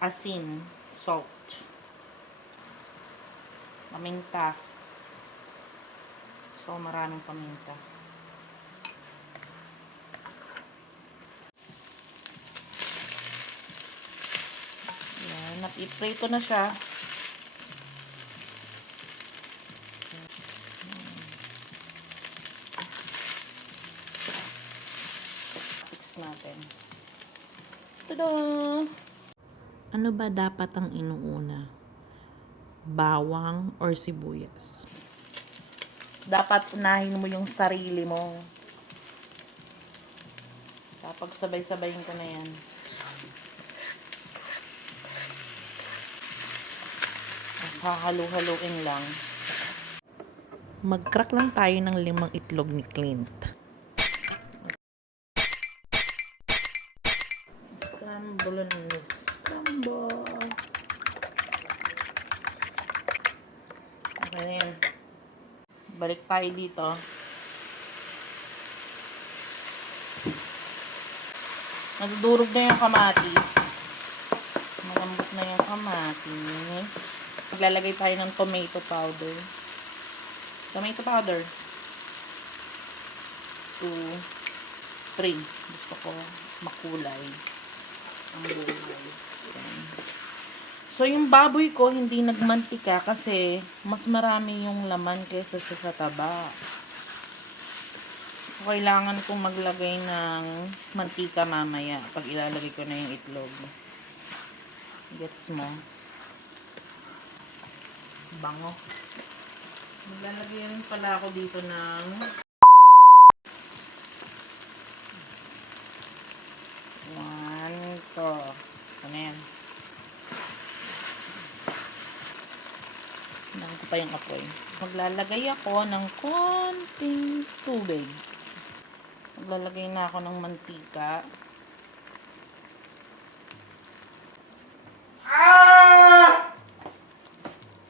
asin, salt, paminta. So, maraming paminta. Yan, napiprito na siya. Fix natin. Tada! Ano ba dapat ang inuuna? Bawang or sibuyas? Dapat unahin mo yung sarili mo. Kapag sabay-sabayin ko na yan. Hahalo-haloin lang. Mag-crack lang tayo ng 5 itlog ni Clint. Scramble and scramble. Okay na yan. Balik tayo dito. Nadudurog na yung kamatis. Malambot na yung kamatis. Maglalagay tayo ng tomato powder. Tomato powder. 2, 3. Gusto ko makulay ang gulay. So, yung baboy ko hindi nagmantika kasi mas marami yung laman kaysa sa taba. So, kailangan kong maglagay ng mantika mamaya pag ilalagay ko na yung itlog. Gets mo? Bango. Maglalagay rin pala ako dito ng to. Ano yan? Hinaan ko pa yung apoy. Maglalagay ako ng konting tubig. Maglalagay na ako ng mantika.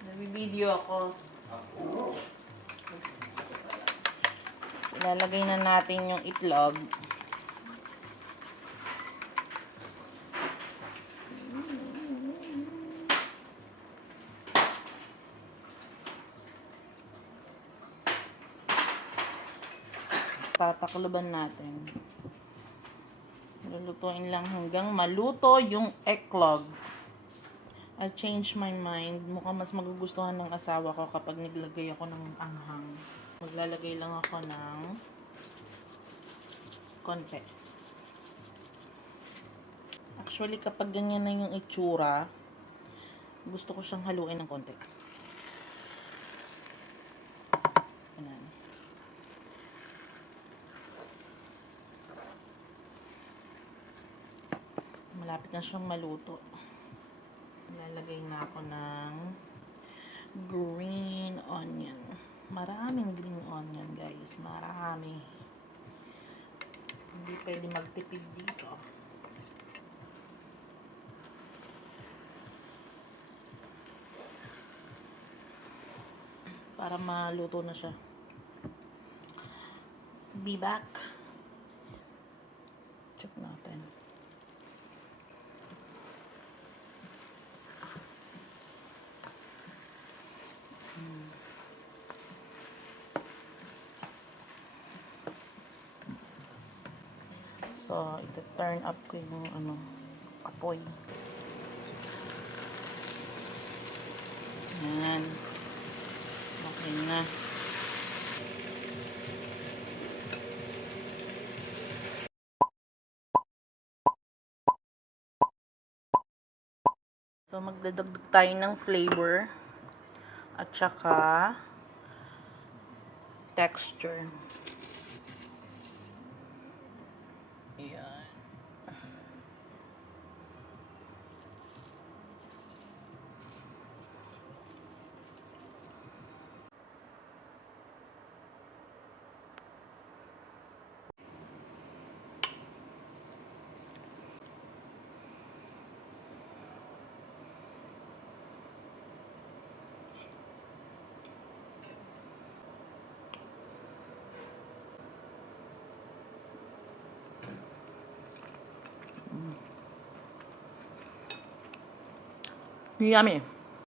Nag-video ako. So, ilalagay na natin yung itlog. Tatakloban natin. Lulutuin lang hanggang maluto yung eggnog. I'll change my mind. Mukhang mas magugustuhan ng asawa ko kapag naglagay ako ng anghang. Maglalagay lang ako ng konti. Actually, kapag ganyan na yung itsura, gusto ko siyang haluin ng konti. Ayan. Malapit na siyang maluto. Lalagay na ako ng green onion. Maraming green onion, guys. Marami. Hindi pwede magtipid dito. Para maluto na siya. Be back. Check natin. So, ito-turn up ko yung apoy. Yan. Okay na. So, magdadagdag tayo ng flavor at saka texture. Ayan. Yummy.